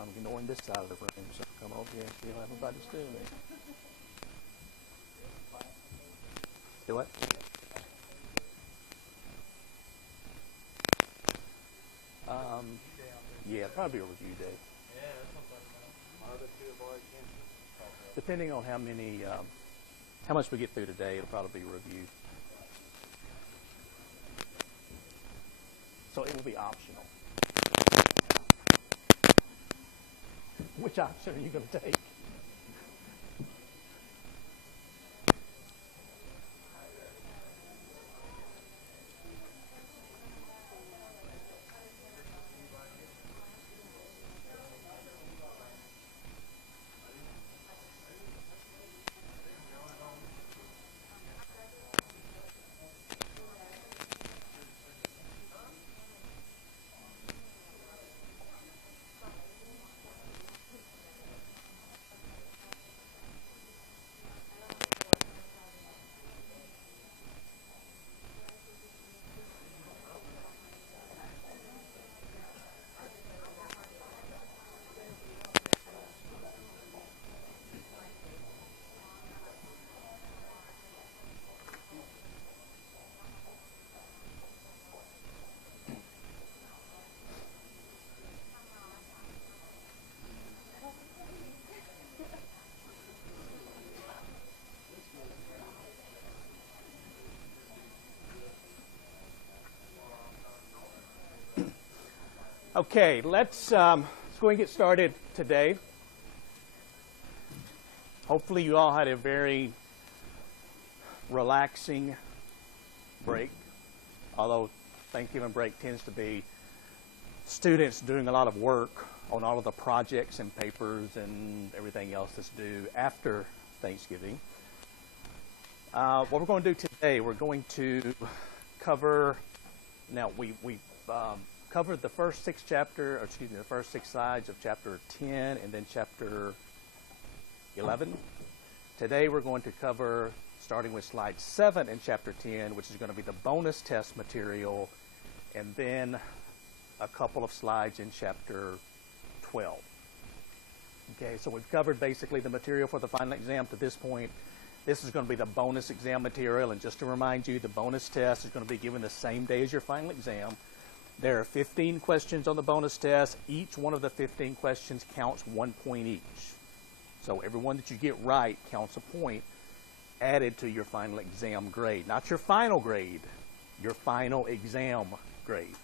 I'm ignoring this side of the room, so come over here and see how everybody's doing. Do what? Yeah, probably a review day. Depending on how much we get through today, it'll probably be a review. So it will be optional. Which option are you going to take? Okay, let's go ahead and get started today. Hopefully you all had a very relaxing break, although Thanksgiving break tends to be students doing a lot of work on all of the projects and papers and everything else that's due after Thanksgiving. What we're going to do today, we're going to cover, now we've covered the first the first 6 slides of chapter 10 and then chapter 11. Today we're going to cover, starting with slide 7 in chapter 10, which is going to be the bonus test material, and then a couple of slides in chapter 12. Okay, so we've covered basically the material for the final exam to this point. This is going to be the bonus exam material, and just to remind you, the bonus test is going to be given the same day as your final exam. There are 15 questions on the bonus test. Each one of the 15 questions counts 1 point each. So every one that you get right counts a point added to your final exam grade. Not your final grade, your final exam grade.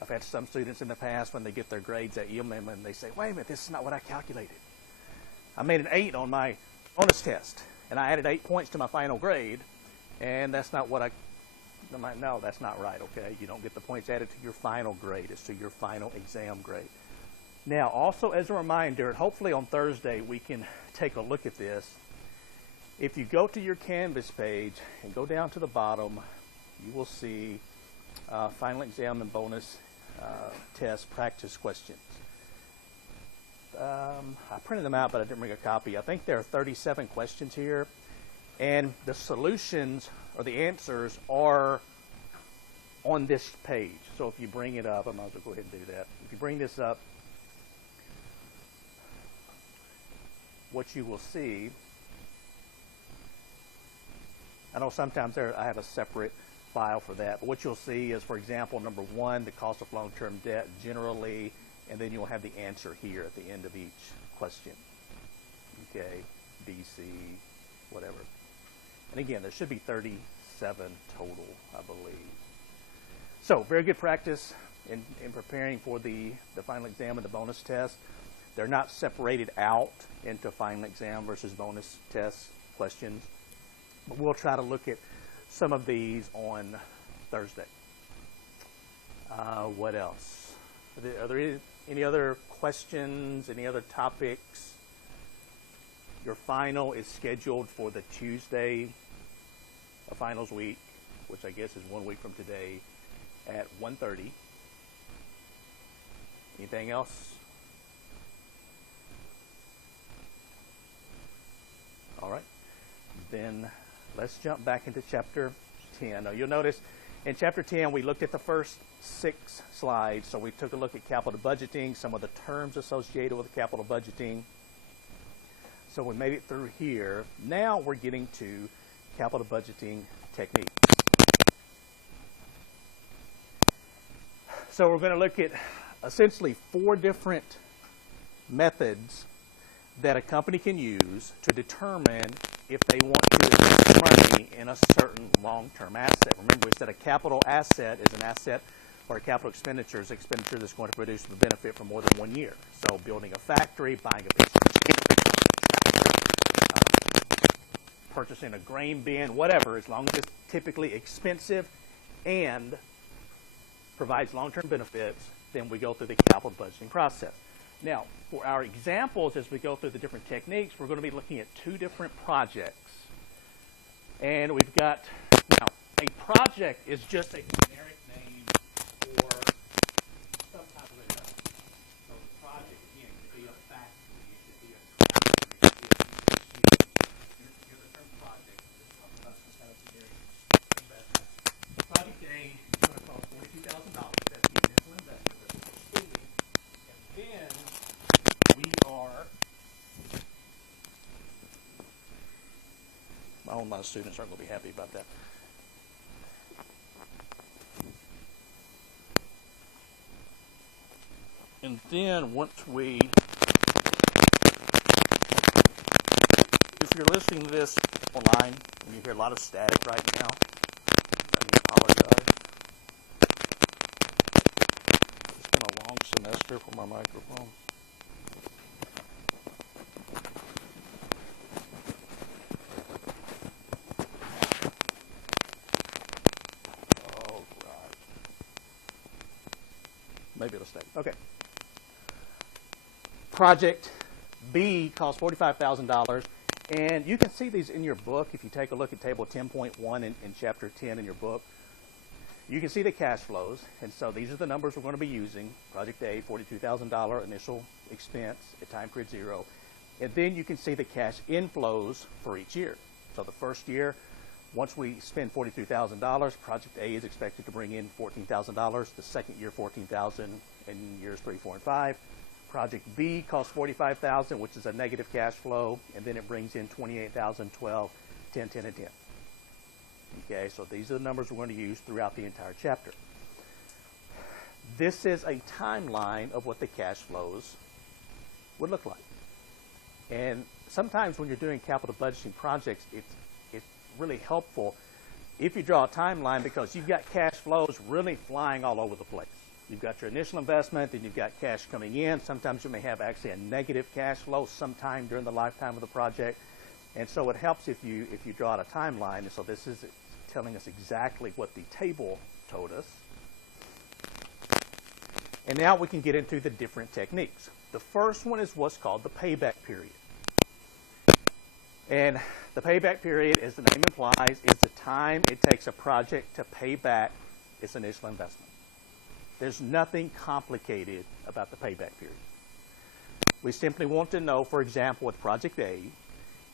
I've had some students in the past when they get their grades at EMM and they say, wait a minute, this is not what I calculated. I made an 8 on my bonus test and I added 8 points to my final grade, and that's not what no, that's not right, okay? You don't get the points added to your final grade. It's to your final exam grade. Now, also as a reminder, and hopefully on Thursday we can take a look at this, if you go to your Canvas page and go down to the bottom, you will see final exam and bonus test practice questions. I printed them out, but I didn't bring a copy. I think there are 37 questions here, and the solutions or the answers are on this page. So if you bring it up, I might as well go ahead and do that. If you bring this up, what you will see, I know sometimes I have a separate file for that, but what you'll see is, for example, number 1, the cost of long-term debt generally, and then you'll have the answer here at the end of each question. Okay, BC, whatever. And again, there should be 37 total, I believe. So, very good practice in preparing for the final exam and the bonus test. They're not separated out into final exam versus bonus test questions. But we'll try to look at some of these on Thursday. What else? Are there any other questions, any other topics? Your final is scheduled for the Tuesday of finals week, which I guess is 1 week from today, at 1:30. Anything else? All right. Then let's jump back into chapter 10. Now, you'll notice In Chapter 10, we looked at the first 6 slides. So we took a look at capital budgeting, some of the terms associated with capital budgeting. So we made it through here. Now we're getting to capital budgeting techniques. So we're going to look at essentially 4 different methods that a company can use to determine if they want to invest money in a certain long-term asset. Remember, we said a capital asset is an asset, or a capital expenditure is an expenditure that's going to produce the benefit for more than 1 year. So building a factory, buying a piece of machinery, purchasing a grain bin, whatever, as long as it's typically expensive and provides long-term benefits, then we go through the capital budgeting process. Now, for our examples, as we go through the different techniques, we're going to be looking at 2 different projects. And we've got, now, a project is just a generic name for some type of investment. So the project, again, could be a factory, it could be a factory, it could be a machine. Here's the term project. This is talking about some kind of generic investment. Project A is going to cost $42,000. That's the initial investment. That's what we're spending. And then we are, all my students aren't going to be happy about that. And then once we, if you're listening to this online, and you hear a lot of static right now, I do apologize. It's been a long semester for my microphone. Oh, God. Maybe it'll stay. Okay. Project B costs $45,000. And you can see these in your book. If you take a look at table 10.1 in chapter 10 in your book, you can see the cash flows. And so these are the numbers we're going to be using. Project A, $42,000 initial expense at time period 0. And then you can see the cash inflows for each year. So the first year, once we spend $42,000, Project A is expected to bring in $14,000. The second year, $14,000 in years 3, 4, and 5. Project B costs $45,000, which is a negative cash flow, and then it brings in $28,000, 12, 10, 10, and 10. Okay, so these are the numbers we're going to use throughout the entire chapter. This is a timeline of what the cash flows would look like. And sometimes when you're doing capital budgeting projects, it's really helpful if you draw a timeline because you've got cash flows really flying all over the place. You've got your initial investment, then you've got cash coming in. Sometimes you may have actually a negative cash flow sometime during the lifetime of the project. And so it helps if you draw out a timeline. And so this is telling us exactly what the table told us. And now we can get into the different techniques. The first one is what's called the payback period. And the payback period, as the name implies, is the time it takes a project to pay back its initial investment. There's nothing complicated about the payback period. We simply want to know, for example, with Project A,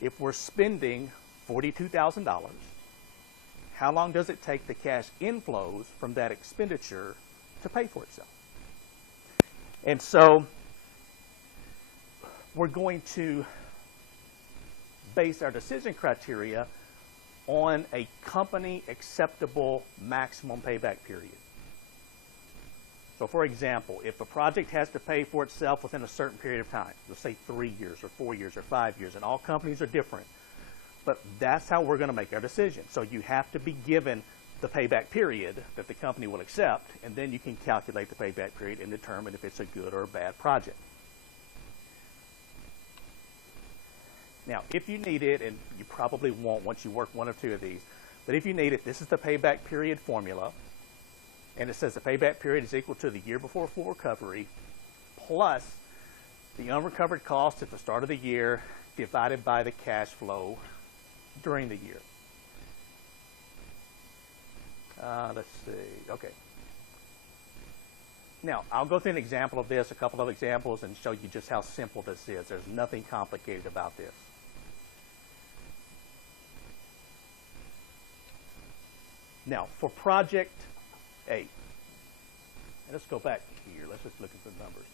if we're spending $42,000, how long does it take the cash inflows from that expenditure to pay for itself? And so we're going to base our decision criteria on a company acceptable maximum payback period. So for example, if a project has to pay for itself within a certain period of time, let's say 3 years or 4 years or 5 years, and all companies are different, but that's how we're going to make our decision. So you have to be given the payback period that the company will accept, and then you can calculate the payback period and determine if it's a good or a bad project. Now, if you need it, and you probably won't once you work one or two of these, but if you need it, this is the payback period formula. And it says the payback period is equal to the year before full recovery plus the unrecovered cost at the start of the year divided by the cash flow during the year. Let's see. Okay. Now, I'll go through an example of this, a couple of examples, and show you just how simple this is. There's nothing complicated about this. Now, for project A. And let's go back here. Let's just look at the numbers.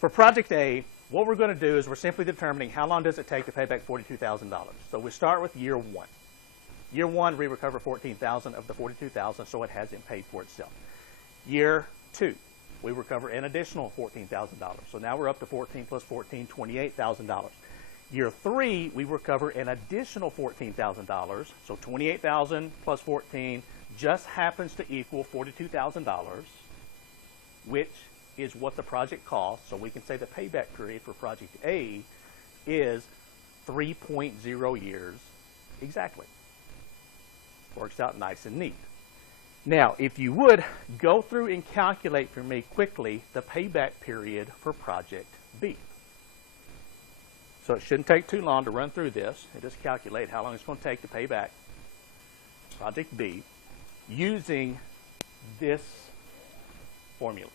For Project A, what we're going to do is we're simply determining how long does it take to pay back $42,000. So we start with year one. Year one, we recover $14,000 of the $42,000, so it hasn't paid for itself. Year two, we recover an additional $14,000. So now we're up to 14 plus 14, $28,000. Year three, we recover an additional $14,000. So $28,000 plus 14 just happens to equal $42,000, which is what the project costs. So we can say the payback period for Project A is 3.0 years exactly. Works out nice and neat. Now, if you would, go through and calculate for me quickly the payback period for Project B. So it shouldn't take too long to run through this and just calculate how long it's going to take to pay back Project B using this formula.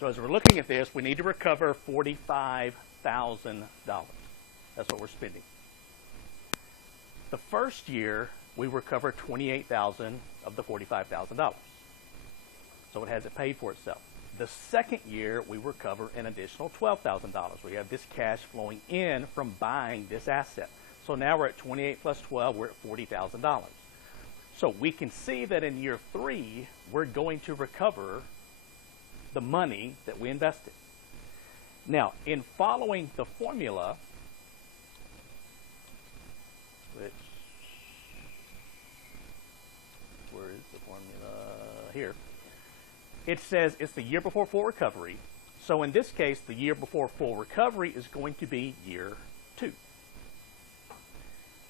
So as we're looking at this, we need to recover $45,000. That's what we're spending. The first year, we recover $28,000 of the $45,000. So it hasn't paid for itself. The second year, we recover an additional $12,000. We have this cash flowing in from buying this asset. So now we're at 28 plus 12, we're at $40,000. So we can see that in year three, we're going to recover the money that we invested. Now, in following the formula, where is the formula? Here. It says it's the year before full recovery. So in this case, the year before full recovery is going to be year two.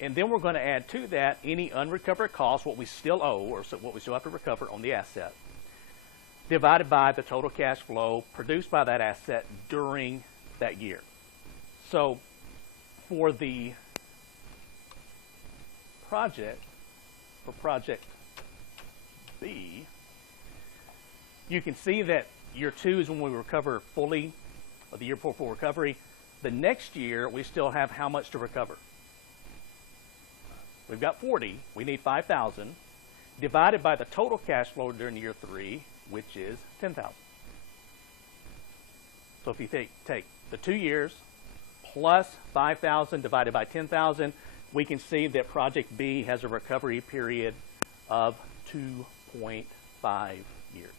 And then we're going to add to that any unrecovered costs, what we still owe, or what we still have to recover on the asset, divided by the total cash flow produced by that asset during that year. So for the project, for Project B, you can see that year two is when we recover fully, or the year before full recovery. The next year, we still have how much to recover? We've got 40, we need 5,000, divided by the total cash flow during year three, which is 10,000. So if you take the 2 years plus 5,000 divided by 10,000, we can see that Project B has a recovery period of 2.5 years,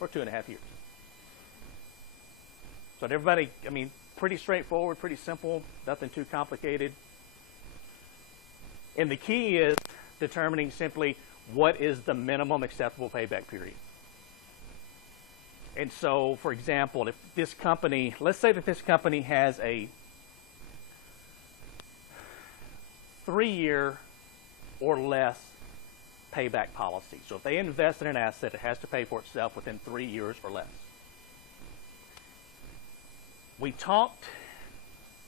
or 2.5 years. So everybody, I mean, pretty straightforward, pretty simple, nothing too complicated. And the key is determining simply what is the minimum acceptable payback period. And so, for example, if this company, let's say that this company has a 3-year or less payback policy. So if they invest in an asset, it has to pay for itself within 3 years or less. We talked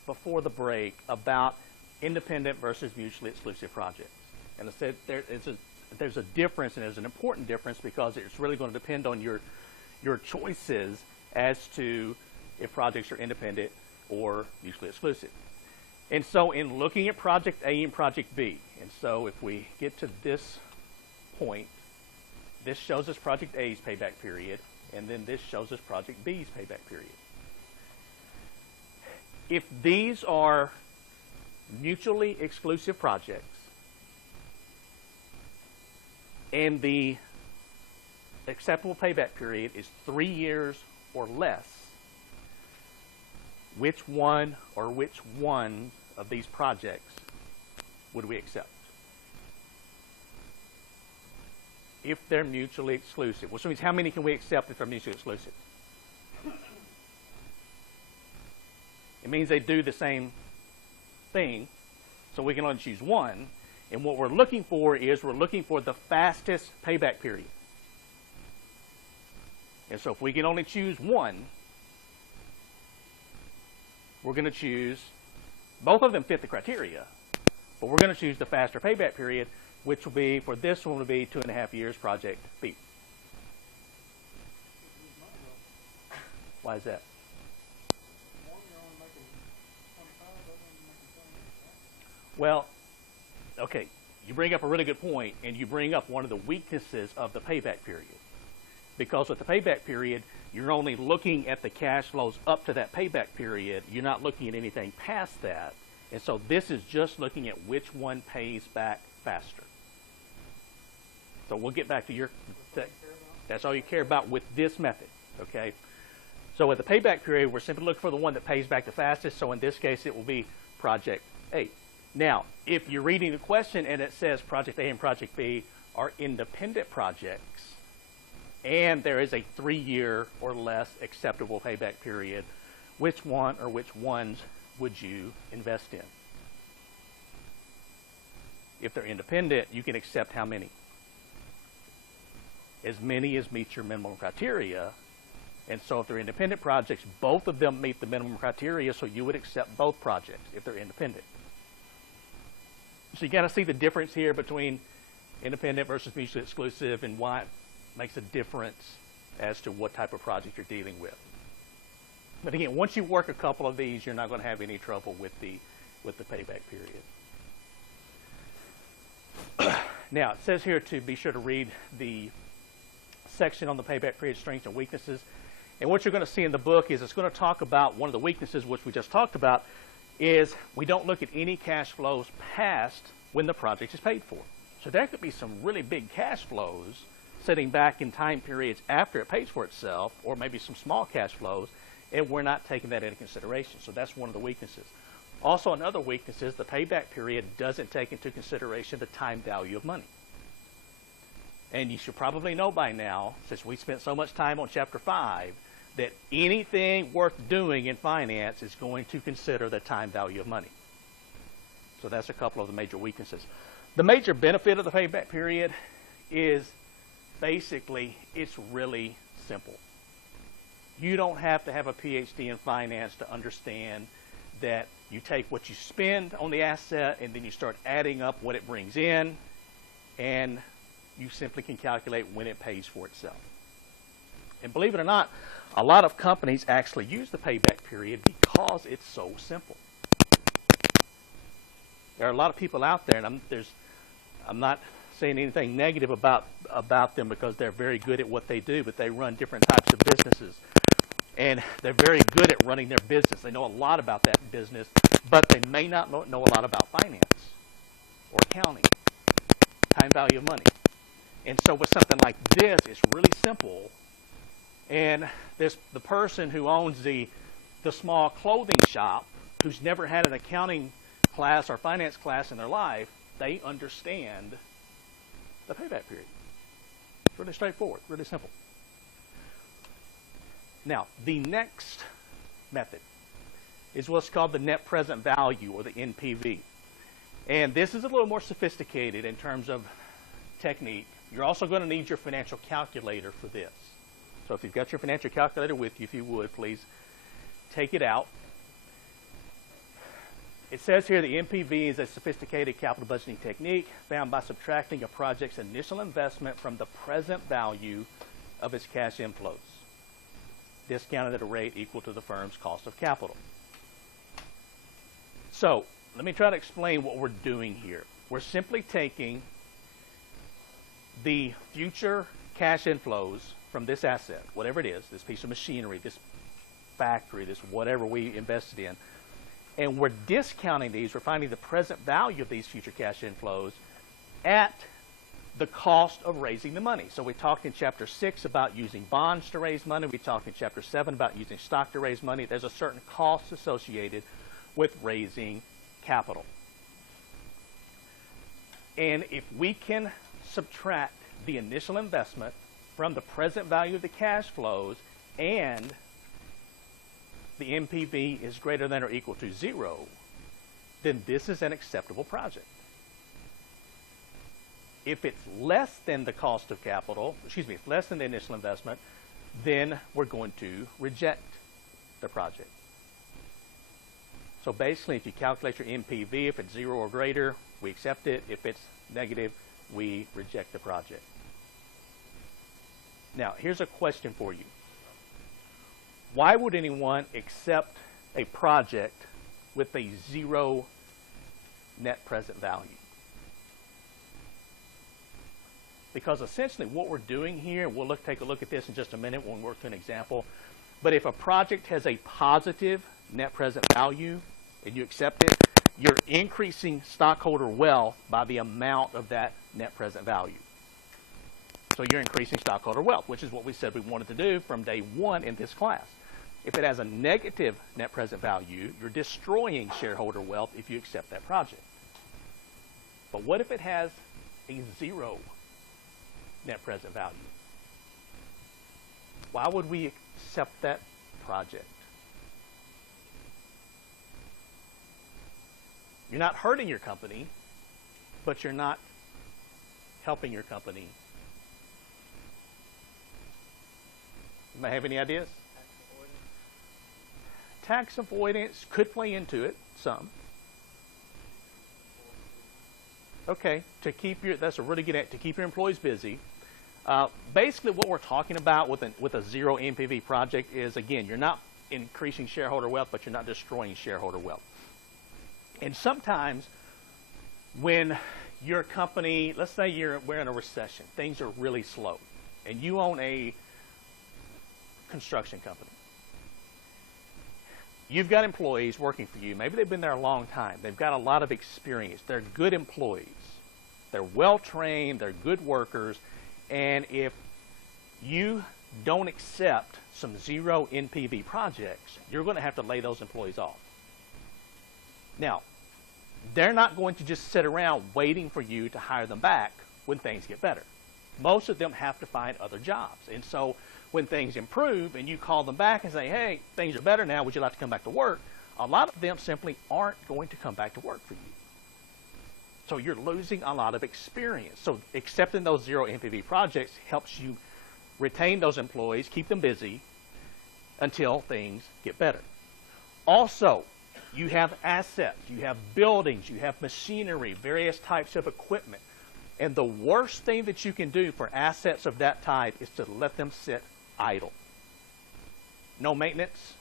before the break about independent versus mutually exclusive projects. And I said there's a difference, and there's an important difference, because it's really going to depend on your choices as to if projects are independent or mutually exclusive. And so in looking at Project A and Project B, and so if we get to this point, this shows us Project A's payback period, and then this shows us Project B's payback period. If these are mutually exclusive projects, and the acceptable payback period is 3 years or less, which one of these projects would we accept? If they're mutually exclusive, which means how many can we accept if they're mutually exclusive? It means they do the same thing, So we can only choose one. And what we're looking for is we're looking for the fastest payback period. And so if we can only choose one, we're going to choose, both of them fit the criteria, but we're going to choose the faster payback period, which will be, for this one, will be 2.5 years, project B. Why is that? Well, okay, you bring up a really good point, and you bring up one of the weaknesses of the payback period. Because with the payback period, you're only looking at the cash flows up to that payback period. You're not looking at anything past that. And so this is just looking at which one pays back faster. So we'll get back to your, that's all you care about with this method, okay? So with the payback period, we're simply looking for the one that pays back the fastest. So in this case, it will be project A. Now, if you're reading the question and it says project A and project B are independent projects, and there is a 3-year or less acceptable payback period, which one or which ones would you invest in? If they're independent, you can accept how many? As many as meet your minimum criteria. And so if they're independent projects, both of them meet the minimum criteria, so you would accept both projects if they're independent. So you got to see the difference here between independent versus mutually exclusive and why it makes a difference as to what type of project you're dealing with. But again, once you work a couple of these, you're not going to have any trouble with the payback period. Now, it says here to be sure to read the section on the payback period strengths and weaknesses. And what you're going to see in the book is it's going to talk about one of the weaknesses, which we just talked about, is we don't look at any cash flows past when the project is paid for. So there could be some really big cash flows sitting back in time periods after it pays for itself, or maybe some small cash flows, and we're not taking that into consideration. So that's one of the weaknesses. Also, another weakness is the payback period doesn't take into consideration the time value of money. And you should probably know by now, since we spent so much time on Chapter 5, that anything worth doing in finance is going to consider the time value of money. So that's a couple of the major weaknesses. The major benefit of the payback period is basically it's really simple. You don't have to have a PhD in finance to understand that you take what you spend on the asset and then you start adding up what it brings in, and you simply can calculate when it pays for itself. And believe it or not, a lot of companies actually use the payback period because it's so simple. There are a lot of people out there, and I'm not saying anything negative about them because they're very good at what they do, but they run different types of businesses. And they're very good at running their business. They know a lot about that business, but they may not know a lot about finance or accounting, time value of money. And so with something like this, it's really simple. And the person who owns the small clothing shop, who's never had an accounting class or finance class in their life, they understand the payback period. It's really straightforward, really simple. Now, the next method is what's called the net present value, or the NPV. And this is a little more sophisticated in terms of technique. You're also going to need your financial calculator for this. So if you've got your financial calculator with you, if you would, please take it out. It says here the NPV is a sophisticated capital budgeting technique found by subtracting a project's initial investment from the present value of its cash inflows, discounted at a rate equal to the firm's cost of capital. So let me try to explain what we're doing here. We're simply taking the future cash inflows from this asset, whatever it is, this piece of machinery, this factory, this whatever we invested in, and we're discounting these. We're finding the present value of these future cash inflows at the cost of raising the money. So we talked in Chapter 6 about using bonds to raise money. We talked in Chapter 7 about using stock to raise money. There's a certain cost associated with raising capital. And if we can subtract the initial investment from the present value of the cash flows, and the NPV is greater than or equal to 0, then this is an acceptable project. If it's less than the cost of capital, it's less than the initial investment, then we're going to reject the project. So basically, if you calculate your NPV, if it's 0 or greater, we accept it. If it's negative, we reject the project. Now, here's a question for you. Why would anyone accept a project with a 0 net present value? Because essentially what we're doing here, we'll take a look at this in just a minute when we work through an example, but if a project has a positive net present value and you accept it, you're increasing stockholder wealth by the amount of that net present value. So you're increasing stockholder wealth, which is what we said we wanted to do from day one in this class. If it has a negative net present value, you're destroying shareholder wealth if you accept that project. But what if it has a 0 net present value? Why would we accept that project? You're not hurting your company, but you're not helping your company. You may have any ideas? Tax avoidance could play into it some. Okay, that's a really good, to keep your employees busy. Basically what we're talking about with a 0 NPV project is, again, you're not increasing shareholder wealth, but you're not destroying shareholder wealth. And sometimes when your company, let's say we're in a recession, things are really slow, and you own a construction company. You've got employees working for you. Maybe they've been there a long time. They've got a lot of experience. They're good employees. They're well-trained. They're good workers. And if you don't accept some 0 NPV projects, you're going to have to lay those employees off. Now, they're not going to just sit around waiting for you to hire them back when things get better. Most of them have to find other jobs. And so when things improve and you call them back and say, hey, things are better now, would you like to come back to work? A lot of them simply aren't going to come back to work for you. So you're losing a lot of experience. So accepting those 0 NPV projects helps you retain those employees, keep them busy until things get better. Also, you have assets, you have buildings, you have machinery, various types of equipment. And the worst thing that you can do for assets of that type is to let them sit idle. No maintenance,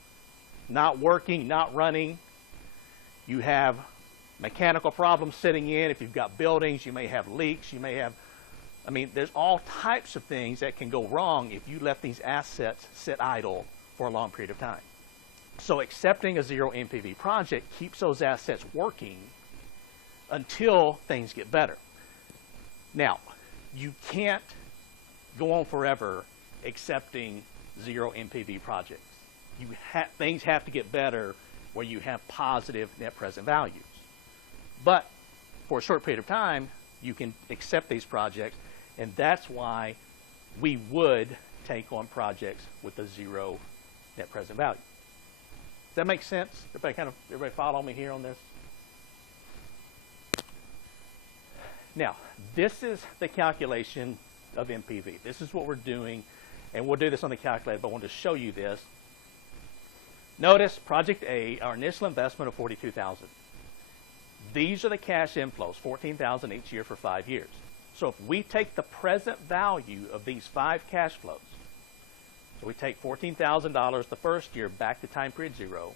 not working, not running. You have mechanical problems sitting in. If you've got buildings, you may have leaks, you may have, there's all types of things that can go wrong if you let these assets sit idle for a long period of time. So accepting a 0 NPV project keeps those assets working until things get better. Now, you can't go on forever accepting 0 NPV projects. Things have to get better where you have positive net present values. But for a short period of time, you can accept these projects, and that's why we would take on projects with a 0 net present value. Does that make sense? Everybody follow me here on this? Now, this is the calculation of NPV. This is what we're doing, and we'll do this on the calculator, but I wanted to show you this. Notice project A, our initial investment of $42,000. These are the cash inflows, $14,000 each year for 5 years. So if we take the present value of these 5 cash flows, so we take $14,000 the first year back to time period 0,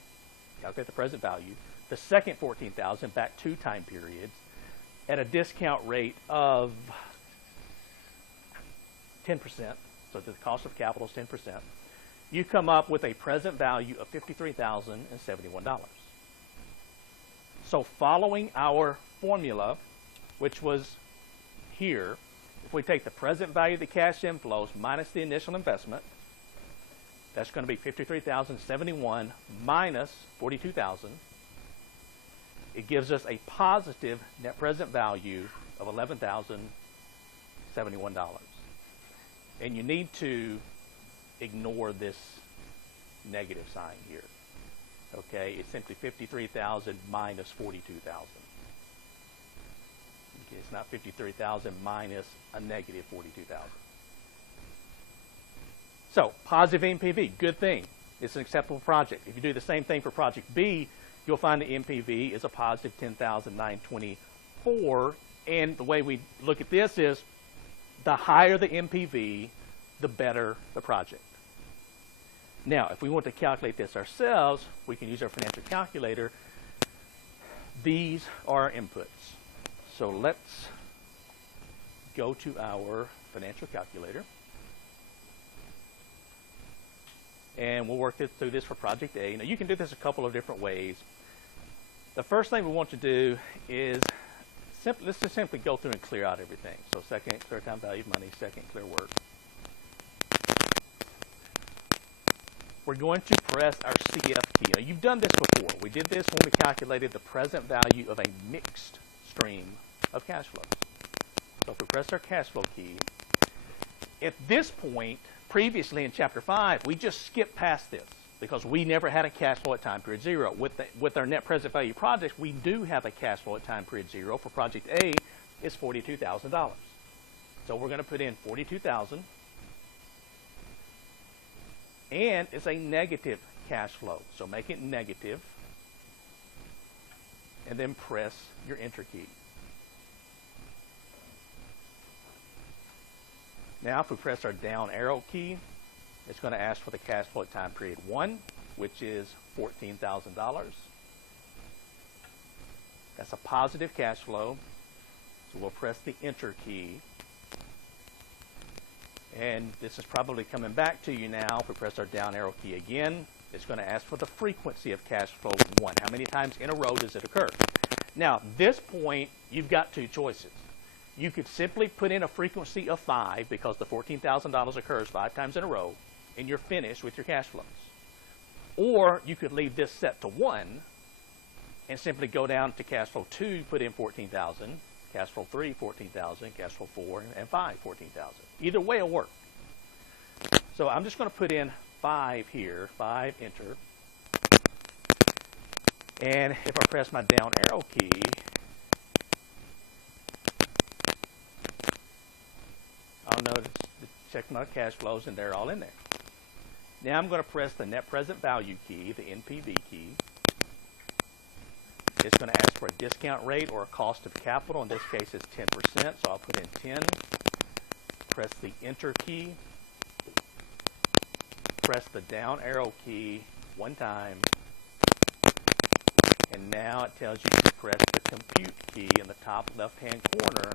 calculate the present value, the second $14,000 back 2 time periods, at a discount rate of 10%, so the cost of capital is 10%, you come up with a present value of $53,071. So following our formula, which was here, if we take the present value of the cash inflows minus the initial investment, that's going to be $53,071 minus $42,000. It gives us a positive net present value of $11,071. And you need to ignore this negative sign here. Okay, it's simply 53,000 minus 42,000. Okay, it's not 53,000 minus a negative 42,000. So, positive NPV, good thing. It's an acceptable project. If you do the same thing for project B, you'll find the NPV is a positive 10,924. And the way we look at this is the higher the NPV, the better the project. Now, if we want to calculate this ourselves, we can use our financial calculator. These are our inputs. So let's go to our financial calculator. And we'll work through this for project A. Now, you can do this a couple of different ways. The first thing we want to do is let's just simply go through and clear out everything. So second, clear time value of money. Second, clear work. We're going to press our CF key. Now, you've done this before. We did this when we calculated the present value of a mixed stream of cash flows. So if we press our cash flow key, at this point, previously in Chapter 5, we just skipped past this because we never had a cash flow at time period 0. With our net present value projects, we do have a cash flow at time period 0. For project A, it's $42,000. So we're going to put in $42,000. And it's a negative cash flow. So make it negative. And then press your enter key. Now, if we press our down arrow key, it's going to ask for the cash flow at time period 1, which is $14,000. That's a positive cash flow. So we'll press the enter key. And this is probably coming back to you now. If we press our down arrow key again, it's going to ask for the frequency of cash flow 1. How many times in a row does it occur? Now, this point, you've got two choices. You could simply put in a frequency of 5 because the $14,000 occurs 5 times in a row, and you're finished with your cash flows. Or you could leave this set to 1 and simply go down to cash flow 2, put in 14,000, cash flow 3, 14,000, cash flow 4, and 5, 14,000. Either way will work. So I'm just going to put in 5 here, 5, enter. And if I press my down arrow key, I'll notice, check my cash flows, and they're all in there. Now I'm going to press the net present value key, the NPV key. It's going to ask for a discount rate or a cost of capital. In this case, it's 10%, so I'll put in 10. Press the enter key. Press the down arrow key one time. And now it tells you to press the compute key in the top left-hand corner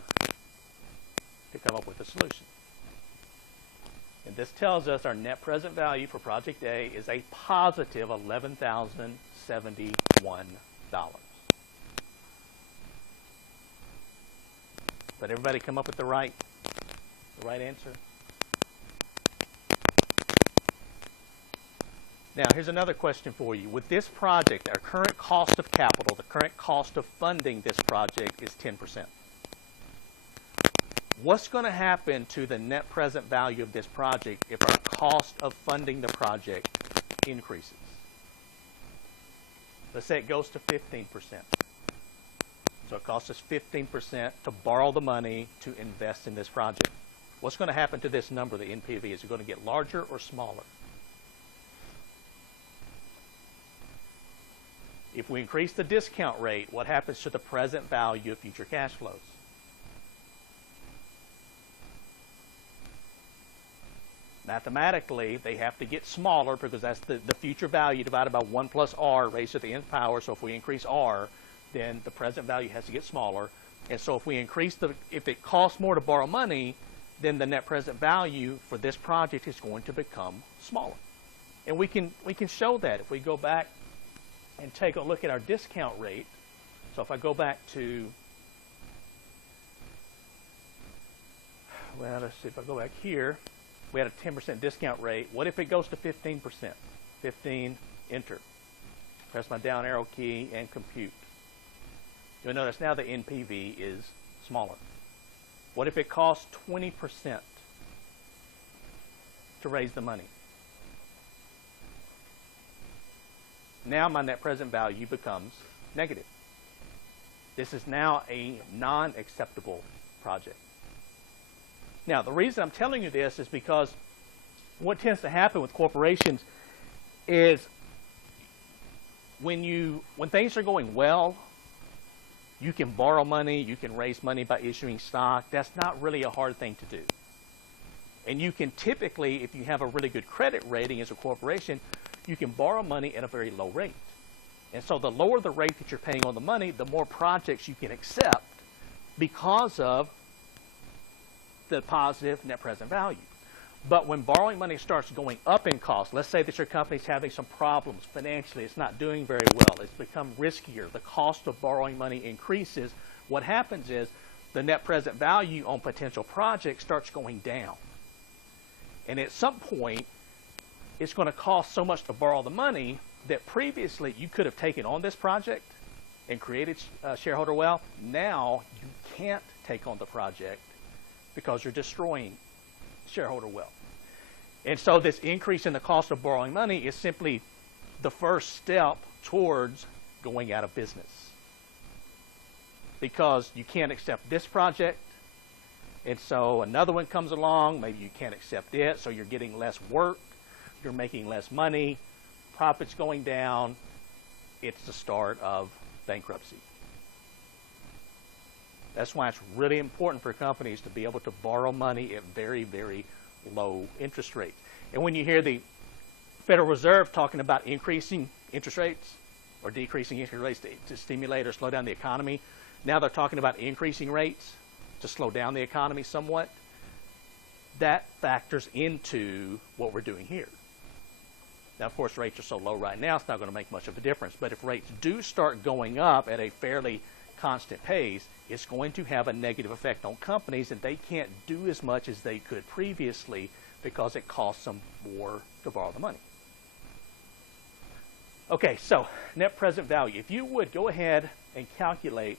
to come up with a solution. And this tells us our net present value for project A is a positive $11,071. Did everybody come up with the right answer? Now, here's another question for you. With this project, our current cost of capital, the current cost of funding this project is 10%. What's going to happen to the net present value of this project if our cost of funding the project increases? Let's say it goes to 15%. So it costs us 15% to borrow the money to invest in this project. What's going to happen to this number, the NPV? Is it going to get larger or smaller? If we increase the discount rate, what happens to the present value of future cash flows? Mathematically, they have to get smaller because that's the future value divided by 1 plus r raised to the nth power. So if we increase r, then the present value has to get smaller. And so if we increase if it costs more to borrow money, then the net present value for this project is going to become smaller. And we can show that if we go back and take a look at our discount rate. So if I go back to, well, let's see, if I go back here, we had a 10% discount rate. What if it goes to 15%? 15, enter. Press my down arrow key and compute. You'll notice now the NPV is smaller. What if it costs 20% to raise the money? now my net present value becomes negative. This is now a non-acceptable project. Now, the reason I'm telling you this is because what tends to happen with corporations is when things are going well, you can borrow money, you can raise money by issuing stock. That's not really a hard thing to do. And you can typically, if you have a really good credit rating as a corporation, you can borrow money at a very low rate. And so the lower the rate that you're paying on the money, the more projects you can accept because of the positive net present value. But when borrowing money starts going up in cost, let's say that your company's having some problems financially, it's not doing very well, it's become riskier, the cost of borrowing money increases, what happens is the net present value on potential projects starts going down. And at some point, it's going to cost so much to borrow the money that previously you could have taken on this project and created shareholder wealth. Now you can't take on the project because you're destroying shareholder wealth. And so this increase in the cost of borrowing money is simply the first step towards going out of business. Because you can't accept this project, and so another one comes along, maybe you can't accept it, so you're getting less work, you're making less money, profits going down, it's the start of bankruptcy. That's why it's really important for companies to be able to borrow money at very, very low interest rates. And when you hear the Federal Reserve talking about increasing interest rates or decreasing interest rates to stimulate or slow down the economy, now they're talking about increasing rates to slow down the economy somewhat. That factors into what we're doing here. Now, of course, rates are so low right now, it's not going to make much of a difference. But if rates do start going up at a fairly constant pace, it's going to have a negative effect on companies, and they can't do as much as they could previously because it costs them more to borrow the money. Okay, so net present value. If you would go ahead and calculate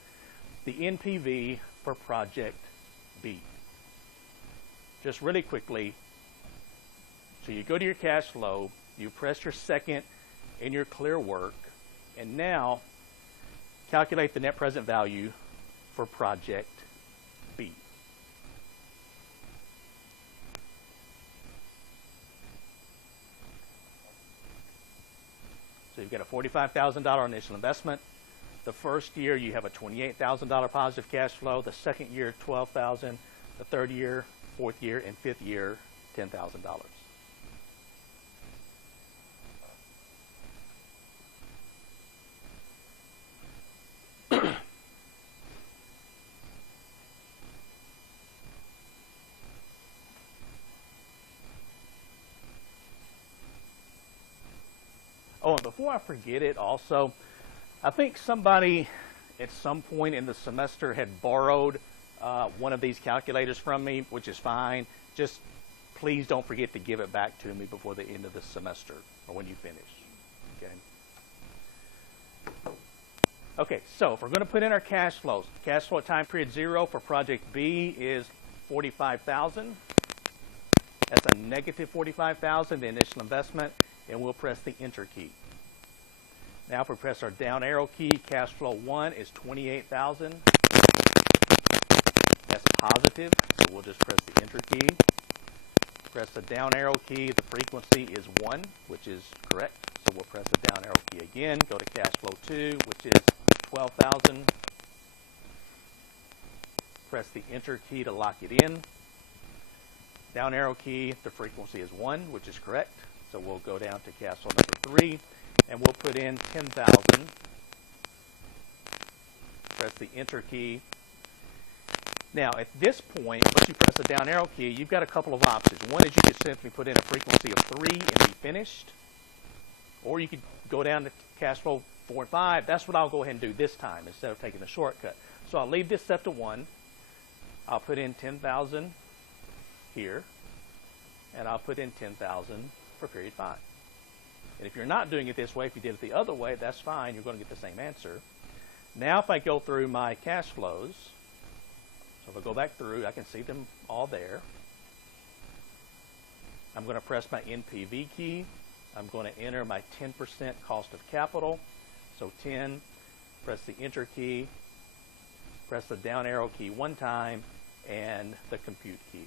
the NPV for Project B. Just really quickly, so you go to your cash flow, you press your second in your clear work, and now calculate the net present value for Project B. So you've got a $45,000 initial investment. The first year you have a $28,000 positive cash flow. The second year, $12,000. The third year, fourth year, and fifth year, $10,000. Oh, and before I forget it also, I think somebody at some point in the semester had borrowed one of these calculators from me, which is fine. Just please don't forget to give it back to me before the end of the semester or when you finish. Okay. Okay, so if we're going to put in our cash flows, cash flow at time period 0 for Project B is $45,000. That's a negative $45,000, the initial investment, and we'll press the Enter key. Now if we press our down arrow key, cash flow 1 is $28,000. That's positive, so we'll just press the Enter key. Press the down arrow key, the frequency is 1, which is correct. So we'll press the down arrow key again, go to cash flow 2, which is $12,000. Press the Enter key to lock it in. Down arrow key, the frequency is 1, which is correct. So we'll go down to cash flow number 3, and we'll put in $10,000. Press the Enter key. Now, at this point, once you press the down arrow key, you've got a couple of options. One is you could simply put in a frequency of 3 and be finished. Or you could go down to cash flow 4 and 5. That's what I'll go ahead and do this time instead of taking the shortcut. So I'll leave this set to 1. I'll put in 10,000 here. And I'll put in 10,000 for period 5. And if you're not doing it this way, if you did it the other way, that's fine. You're going to get the same answer. Now if I go through my cash flows, so if I go back through, I can see them all there. I'm going to press my NPV key. I'm going to enter my 10% cost of capital. So 10, press the enter key, press the down arrow key one time, and the compute key.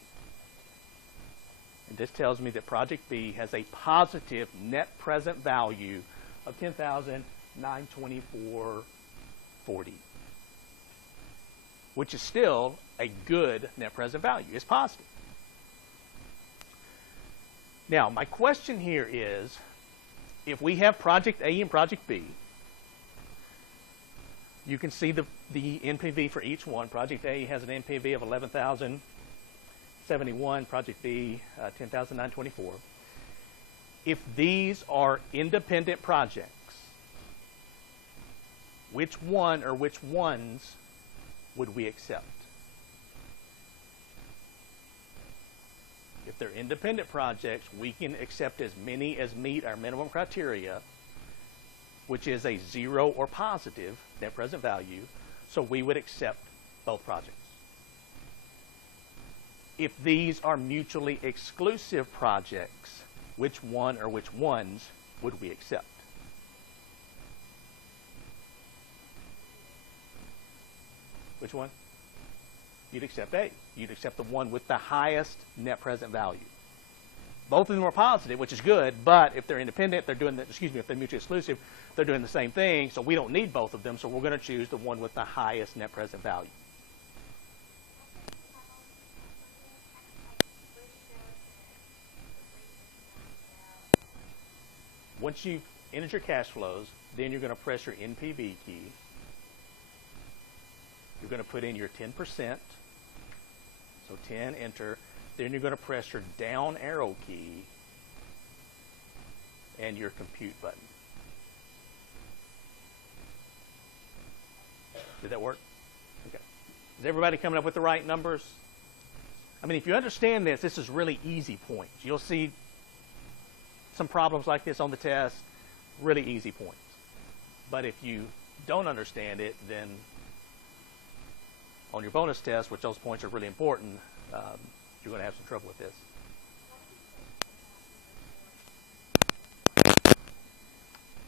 And this tells me that project B has a positive net present value of $10,924.40, which is still a good net present value. It's positive. Now, my question here is, if we have project A and project B, you can see the NPV for each one. Project A has an NPV of $11,071. Project B, $10,924. If these are independent projects, which one or which ones would we accept? If they're independent projects, we can accept as many as meet our minimum criteria, which is a 0 or positive net present value, so we would accept both projects. If these are mutually exclusive projects, which one or which ones would we accept? Which one? You'd accept A. You'd accept the one with the highest net present value. Both of them are positive, which is good, but if they're independent, they're doing if they're mutually exclusive, they're doing the same thing, so we don't need both of them, so we're going to choose the one with the highest net present value. Once you've entered your cash flows, then you're going to press your NPV key. You're going to put in your 10%. So 10, enter. Then you're going to press your down arrow key and your compute button. Did that work? Okay. Is everybody coming up with the right numbers? I mean, if you understand this, this is really easy points. You'll see some problems like this on the test, really easy points. But if you don't understand it, then on your bonus test, which those points are really important, you're going to have some trouble with this.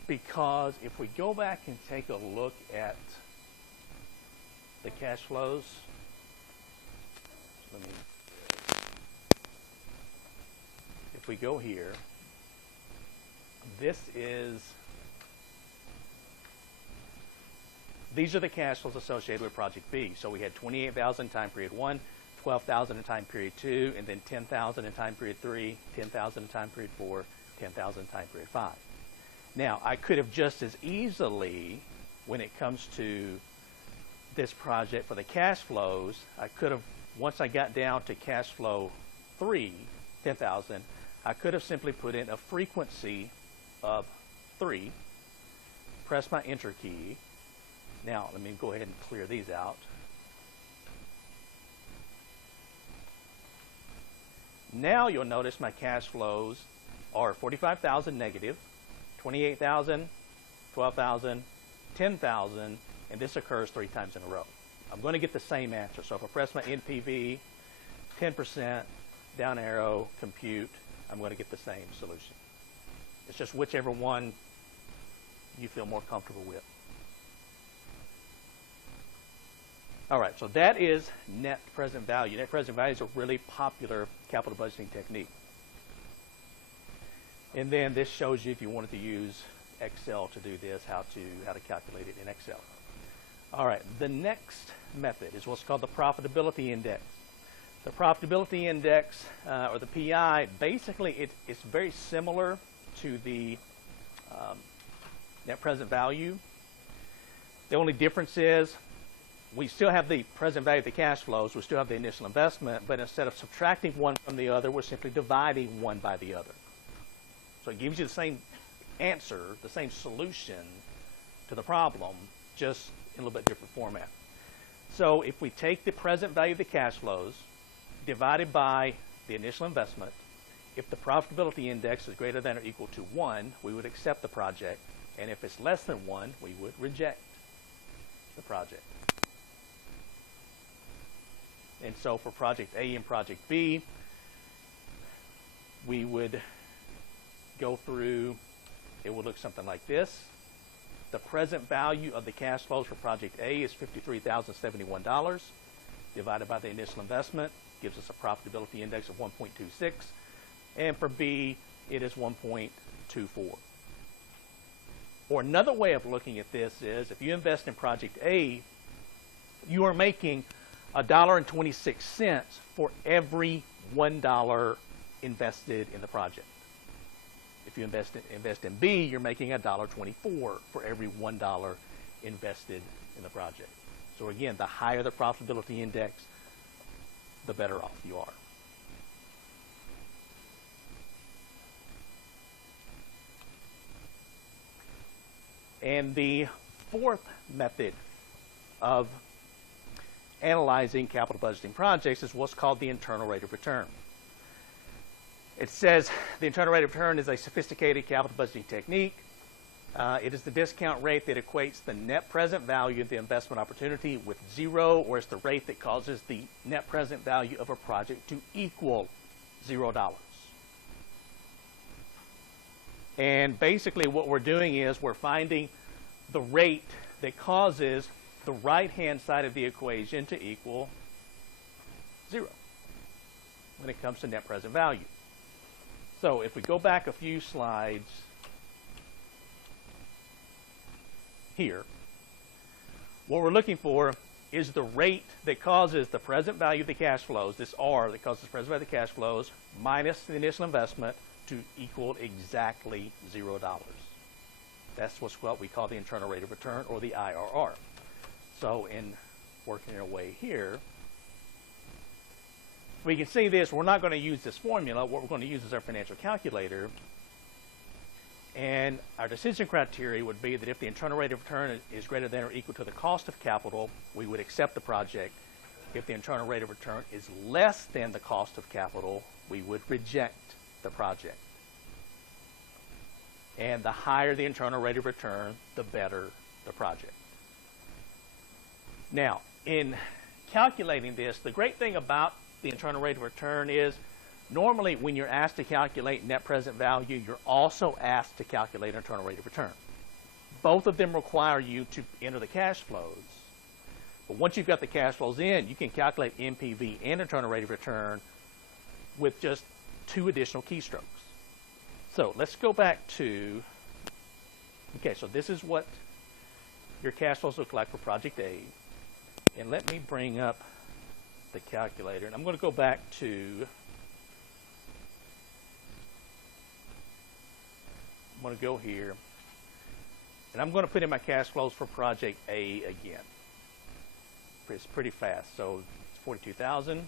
Because if we go back and take a look at the cash flows, if we go here, these are the cash flows associated with project B. So we had 28,000 in time period 1, 12,000 in time period 2, and then 10,000 in time period 3, 10,000 in time period 4, 10,000 in time period 5. Now, I could have just as easily, when it comes to this project for the cash flows, I could have, once I got down to cash flow 3, 10,000, I could have simply put in a frequency of 3, press my enter key. Now, let me go ahead and clear these out. Now you'll notice my cash flows are 45,000 negative, 28,000, 12,000, 10,000, and this occurs 3 times in a row. I'm going to get the same answer. So if I press my NPV, 10%, down arrow, compute, I'm going to get the same solution. It's just whichever one you feel more comfortable with. All right, so that is net present value. Net present value is a really popular capital budgeting technique. And then this shows you, if you wanted to use Excel to do this, how to calculate it in Excel. All right, the next method is what's called the profitability index. The profitability index, or the PI, basically it's very similar to the net present value. The only difference is we still have the present value of the cash flows, we still have the initial investment, but instead of subtracting one from the other, we're simply dividing one by the other. So it gives you the same answer, the same solution to the problem, just in a little bit different format. So if we take the present value of the cash flows divided by the initial investment, if the profitability index is greater than or equal to 1, we would accept the project, and if it's less than 1, we would reject the project. And so for project A and project B, we would go through, it will look something like this. The present value of the cash flows for project A is $53,071 divided by the initial investment gives us a profitability index of 1.26, and for B it is 1.24. Or another way of looking at this is if you invest in project A, you are making $1.26 for every $1 invested in the project. If you invest in B, you're making $1.24 for every $1 invested in the project. So again, the higher the profitability index, the better off you are. And the fourth method of analyzing capital budgeting projects is what's called the internal rate of return. It says the internal rate of return is a sophisticated capital budgeting technique. It is the discount rate that equates the net present value of the investment opportunity with zero, or it's the rate that causes the net present value of a project to equal $0. And basically what we're doing is we're finding the rate that causes the right-hand side of the equation to equal 0 when it comes to net present value. So if we go back a few slides here, what we're looking for is the rate that causes the present value of the cash flows, this R that causes the present value of the cash flows, minus the initial investment to equal exactly $0. That's what we call the internal rate of return, or the IRR. So in working our way here, we can see this. We're not going to use this formula. What we're going to use is our financial calculator. And our decision criteria would be that if the internal rate of return is greater than or equal to the cost of capital, we would accept the project. If the internal rate of return is less than the cost of capital, we would reject the project. And the higher the internal rate of return, the better the project. Now, in calculating this, the great thing about the internal rate of return is normally when you're asked to calculate net present value, you're also asked to calculate internal rate of return. Both of them require you to enter the cash flows. But once you've got the cash flows in, you can calculate NPV and internal rate of return with just 2 additional keystrokes. So let's go back to, okay, so this is what your cash flows look like for project A. And let me bring up the calculator. And I'm going to go back to, I'm going to go here. And I'm going to put in my cash flows for project A again. It's pretty fast. So it's 42,000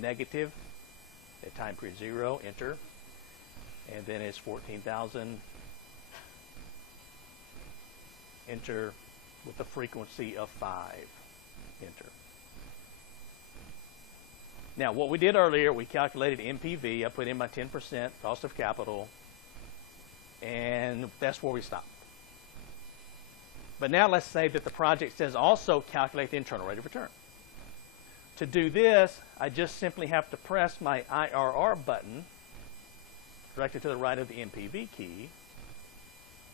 negative at time period 0, enter. And then it's 14,000, enter, with a frequency of 5, enter. Now, what we did earlier, we calculated NPV. I put in my 10% cost of capital, and that's where we stopped. But now let's say that the project says also calculate the internal rate of return. To do this, I just simply have to press my IRR button directly to the right of the NPV key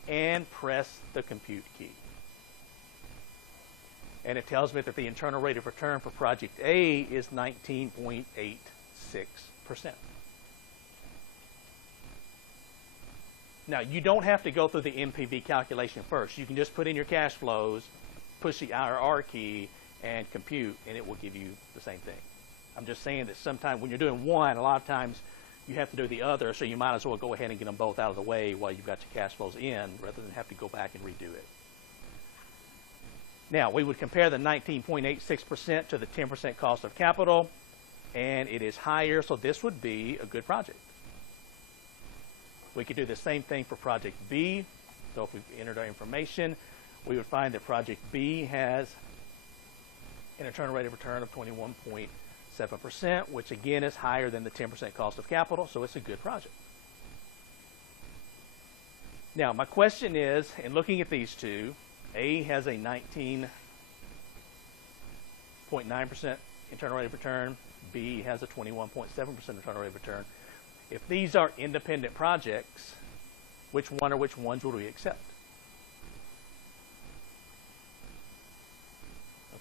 and press the compute key. And it tells me that the internal rate of return for project A is 19.86%. Now, you don't have to go through the NPV calculation first. You can just put in your cash flows, push the IRR key, and compute, and it will give you the same thing. I'm just saying that sometimes when you're doing one, a lot of times you have to do the other, so you might as well go ahead and get them both out of the way while you've got your cash flows in, rather than have to go back and redo it. Now, we would compare the 19.86% to the 10% cost of capital, and it is higher, so this would be a good project. We could do the same thing for project B. So if we've entered our information, we would find that project B has an internal rate of return of 21.7%, which again is higher than the 10% cost of capital, so it's a good project. Now, my question is, in looking at these two, A has a 19.9% internal rate of return. B has a 21.7% internal rate of return. If these are independent projects, which one or which ones would we accept?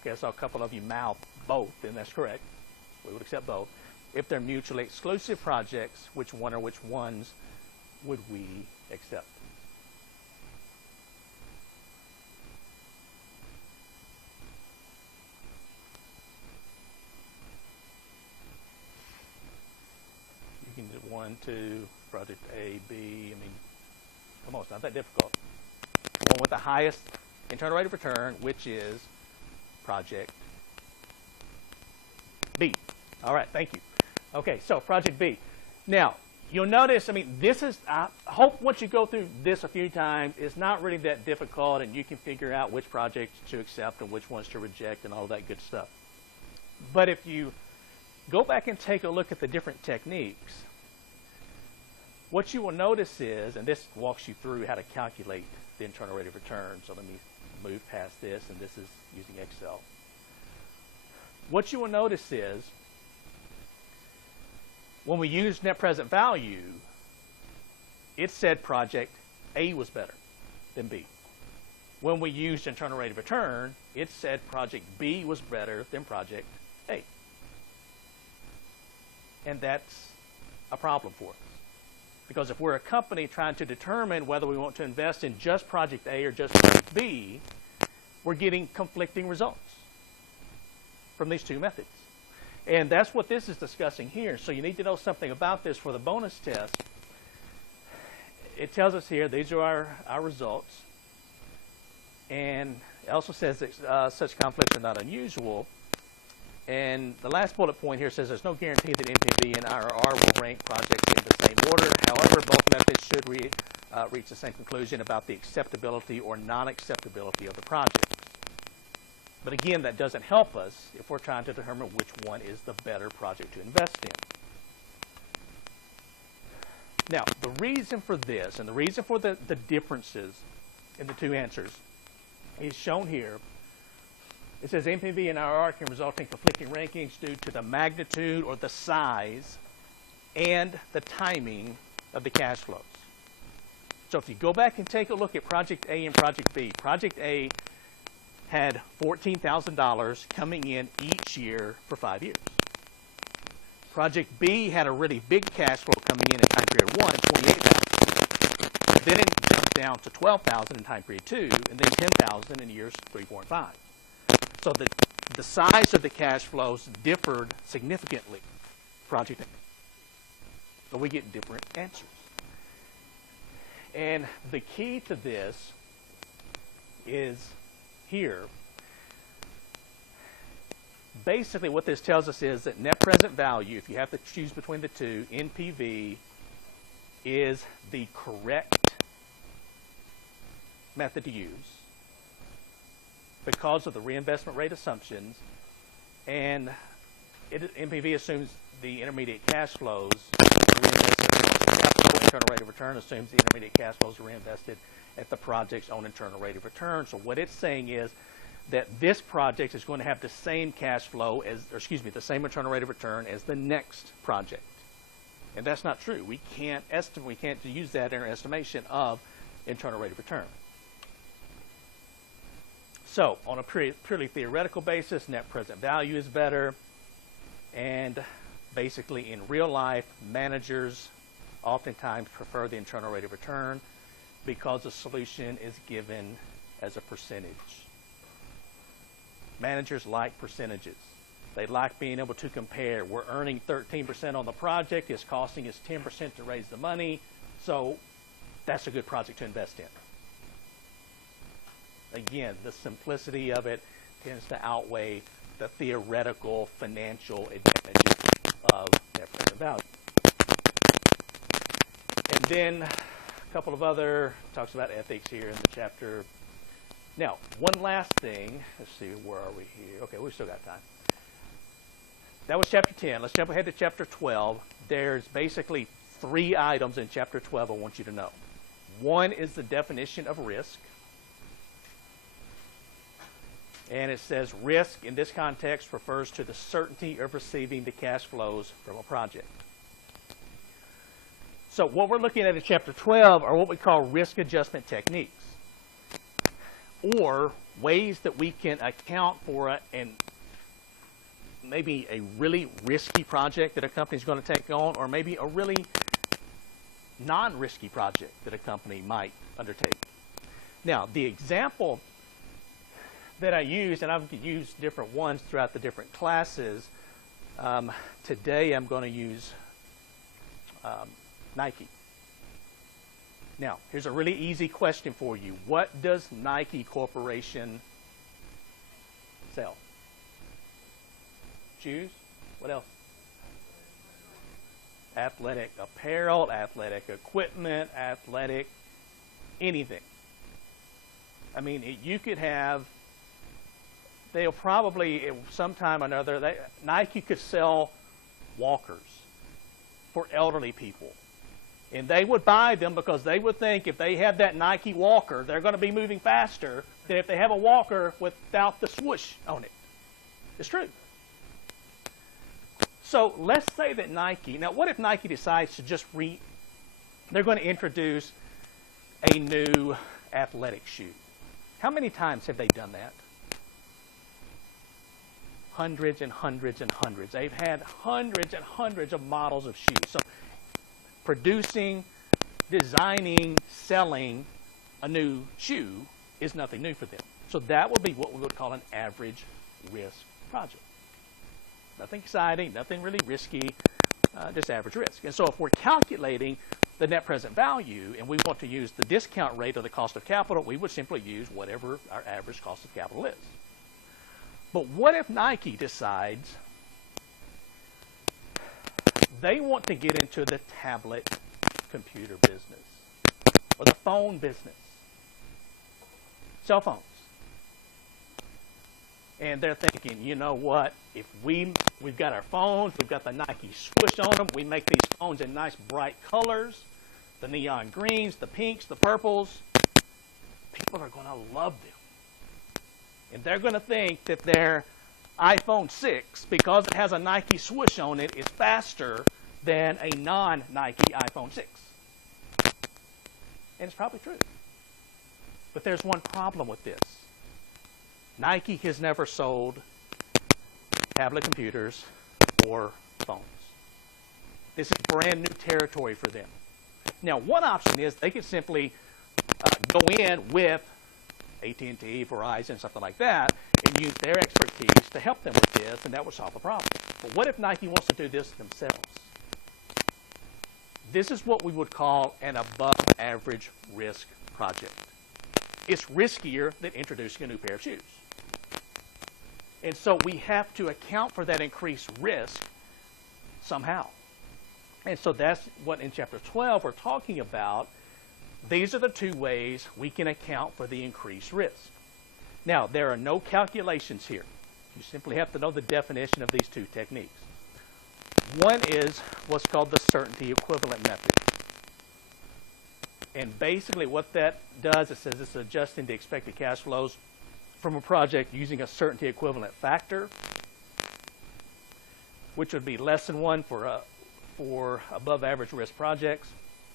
Okay, I saw a couple of you mouth both, and that's correct. We would accept both. If they're mutually exclusive projects, which one or which ones would we accept? You can do 1, 2, project A, B. I mean, come on, it's not that difficult. One with the highest internal rate of return, which is project B. All right, thank you. Okay, so project B. Now, you'll notice, I mean, this is, I hope once you go through this a few times, it's not really that difficult, and you can figure out which projects to accept and which ones to reject and all that good stuff. But if you go back and take a look at the different techniques, what you will notice is, and this walks you through how to calculate the internal rate of return, so let me move past this, and this is using Excel. What you will notice is, when we used net present value, it said project A was better than B. When we used internal rate of return, it said project B was better than project A. And that's a problem for us. Because if we're a company trying to determine whether we want to invest in just project A or just project B, we're getting conflicting results from these two methods. And that's what this is discussing here. So you need to know something about this for the bonus test. It tells us here, these are our results. And it also says that such conflicts are not unusual. And the last bullet point here says there's no guarantee that NPV and IRR will rank projects in the same order. However, both methods should reach the same conclusion about the acceptability or non-acceptability of the project. But again, that doesn't help us if we're trying to determine which one is the better project to invest in. Now, the reason for this and the reason for the differences in the two answers is shown here. It says NPV and IRR can result in conflicting rankings due to the magnitude or the size and the timing of the cash flows. So if you go back and take a look at Project A and Project B, Project A had $14,000 coming in each year for 5 years. Project B had a really big cash flow coming in time period 1, $28,000. Then it jumps down to $12,000 in time period 2, and then $10,000 in years 3, 4, and 5. So the size of the cash flows differed significantly. Project A. So we get different answers. And the key to this is here. Basically, what this tells us is that net present value, if you have to choose between the two, NPV is the correct method to use because of the reinvestment rate assumptions, and NPV assumes the intermediate cash flows are reinvested at the project capital. Internal rate of return assumes the intermediate cash flows are reinvested at the project's own internal rate of return. So what it's saying is that this project is going to have the same cash flow as, or excuse me, the same internal rate of return as the next project. And that's not true. We can't estimate, we can't use that in our estimation of internal rate of return. So on a purely theoretical basis, net present value is better. And basically in real life, managers oftentimes prefer the internal rate of return because the solution is given as a percentage. Managers like percentages. They like being able to compare. We're earning 13% on the project. It's costing us 10% to raise the money. So that's a good project to invest in. Again, the simplicity of it tends to outweigh the theoretical financial advantages of net present value. And then a couple of other talks about ethics here in the chapter. Now, one last thing. Let's see, where are we here? Okay, we've still got time. That was chapter 10. Let's jump ahead to chapter 12. There's basically 3 items in chapter 12 I want you to know. One is the definition of risk. And it says risk in this context refers to the certainty of receiving the cash flows from a project. So what we're looking at in Chapter 12 are what we call risk adjustment techniques, or ways that we can account for and maybe a really risky project that a company is going to take on, or maybe a really non-risky project that a company might undertake. Now, the example that I use, and I've used different ones throughout the different classes, today I'm going to use Nike. Now, here's a really easy question for you. What does Nike Corporation sell? Shoes? What else? Athletic apparel, athletic equipment, athletic anything. I mean, you could have, they'll probably, sometime or another, Nike could sell walkers for elderly people. And they would buy them because they would think if they have that Nike walker, they're going to be moving faster than if they have a walker without the swoosh on it. It's true. So let's say that Nike, now what if Nike decides to just they're going to introduce a new athletic shoe. How many times have they done that? Hundreds and hundreds and hundreds. They've had hundreds and hundreds of models of shoes. So producing, designing, selling a new shoe is nothing new for them. So that would be what we would call an average risk project. Nothing exciting, nothing really risky, just average risk. And so if we're calculating the net present value and we want to use the discount rate or the cost of capital, we would simply use whatever our average cost of capital is. But what if Nike decides they want to get into the tablet computer business or the phone business, cell phones? And they're thinking, you know what, if we've got our phones, we've got the Nike swoosh on them, we make these phones in nice bright colors, the neon greens, the pinks, the purples, people are going to love them. And they're going to think that their iPhone 6, because it has a Nike swoosh on it, is faster than a non-Nike iPhone 6. And it's probably true. But there's one problem with this. Nike has never sold tablet computers or phones. This is brand new territory for them. Now, one option is they could simply go in with AT&T, Verizon, something like that, and use their expertise to help them with this, and that would solve the problem. But what if Nike wants to do this themselves? This is what we would call an above-average risk project. It's riskier than introducing a new pair of shoes. And so we have to account for that increased risk somehow. And so that's what in Chapter 12 we're talking about. These are the two ways we can account for the increased risk. Now, there are no calculations here. You simply have to know the definition of these two techniques. One is what's called the certainty equivalent method. And basically what that does, it says it's adjusting the expected cash flows from a project using a certainty equivalent factor, which would be less than 1 for above average risk projects,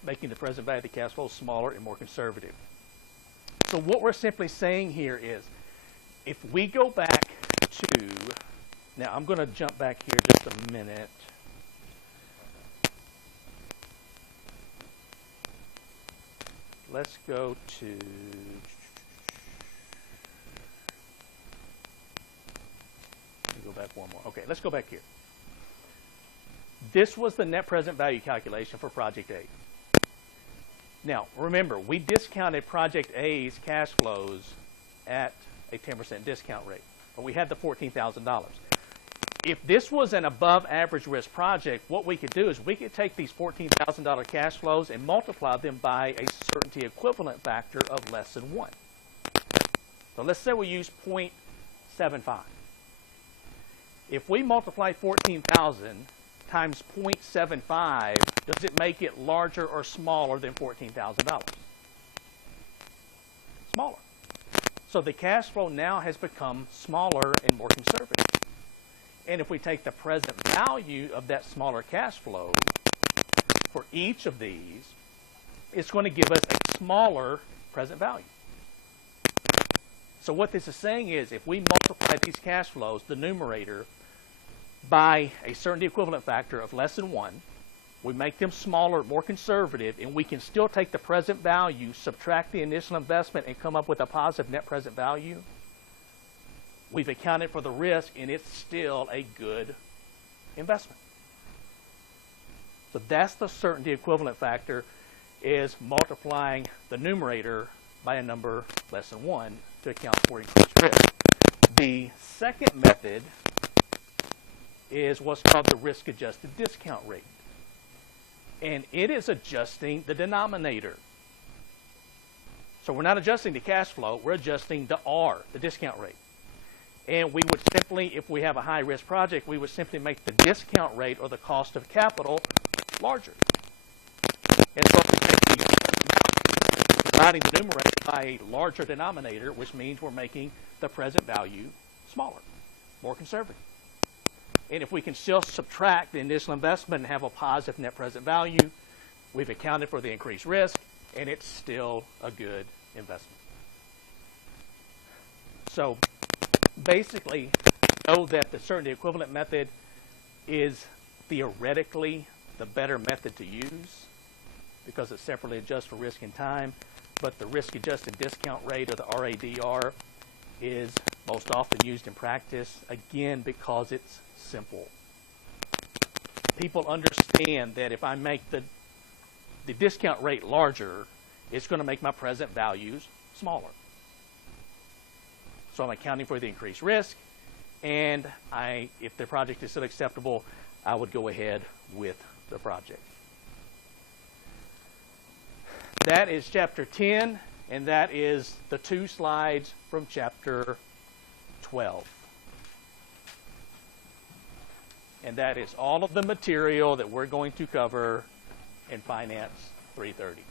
making the present value of the cash flow smaller and more conservative. So what we're simply saying here is, if we go back to, now I'm going to jump back here just a minute. Let's go to, let me go back one more. Okay, let's go back here. This was the net present value calculation for Project A. Now, remember, we discounted Project A's cash flows at a 10% discount rate, but we had the $14,000. If this was an above average risk project, what we could do is we could take these $14,000 cash flows and multiply them by a certainty equivalent factor of less than 1. So let's say we use 0.75. If we multiply 14,000 times 0.75, does it make it larger or smaller than $14,000? Smaller. So the cash flow now has become smaller and more conservative. And if we take the present value of that smaller cash flow for each of these, it's going to give us a smaller present value. So what this is saying is if we multiply these cash flows, the numerator, by a certainty equivalent factor of less than 1, we make them smaller, more conservative, and we can still take the present value, subtract the initial investment, and come up with a positive net present value. We've accounted for the risk, and it's still a good investment. So that's the certainty equivalent factor, is multiplying the numerator by a number less than 1 to account for increased risk. The second method is what's called the risk-adjusted discount rate. And it is adjusting the denominator. So we're not adjusting the cash flow, we're adjusting the R, the discount rate. And we would simply, if we have a high-risk project, we would simply make the discount rate or the cost of capital larger. And so we're dividing the numerator by a larger denominator, which means we're making the present value smaller, more conservative. And if we can still subtract the initial investment and have a positive net present value, we've accounted for the increased risk, and it's still a good investment. So basically, know that the certainty equivalent method is theoretically the better method to use because it separately adjusts for risk and time, but the risk-adjusted discount rate, or the RADR, is most often used in practice, again, because it's simple. People understand that if I make the discount rate larger, it's going to make my present values smaller. So I'm accounting for the increased risk, and if the project is still acceptable, I would go ahead with the project. That is chapter 10, and that is the 2 slides from chapter 12. And that is all of the material that we're going to cover in Finance 330.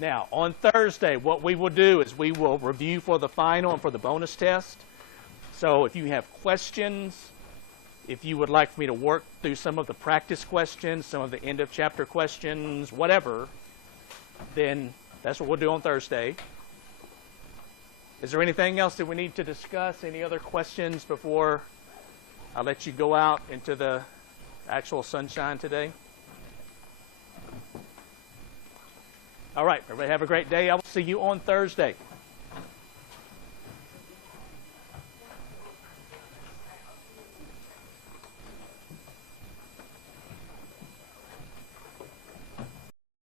Now, on Thursday, what we will do is we will review for the final and for the bonus test. So if you have questions, if you would like for me to work through some of the practice questions, some of the end of chapter questions, whatever, then that's what we'll do on Thursday. Is there anything else that we need to discuss? Any other questions before I let you go out into the actual sunshine today? All right, everybody have a great day. I will see you on Thursday.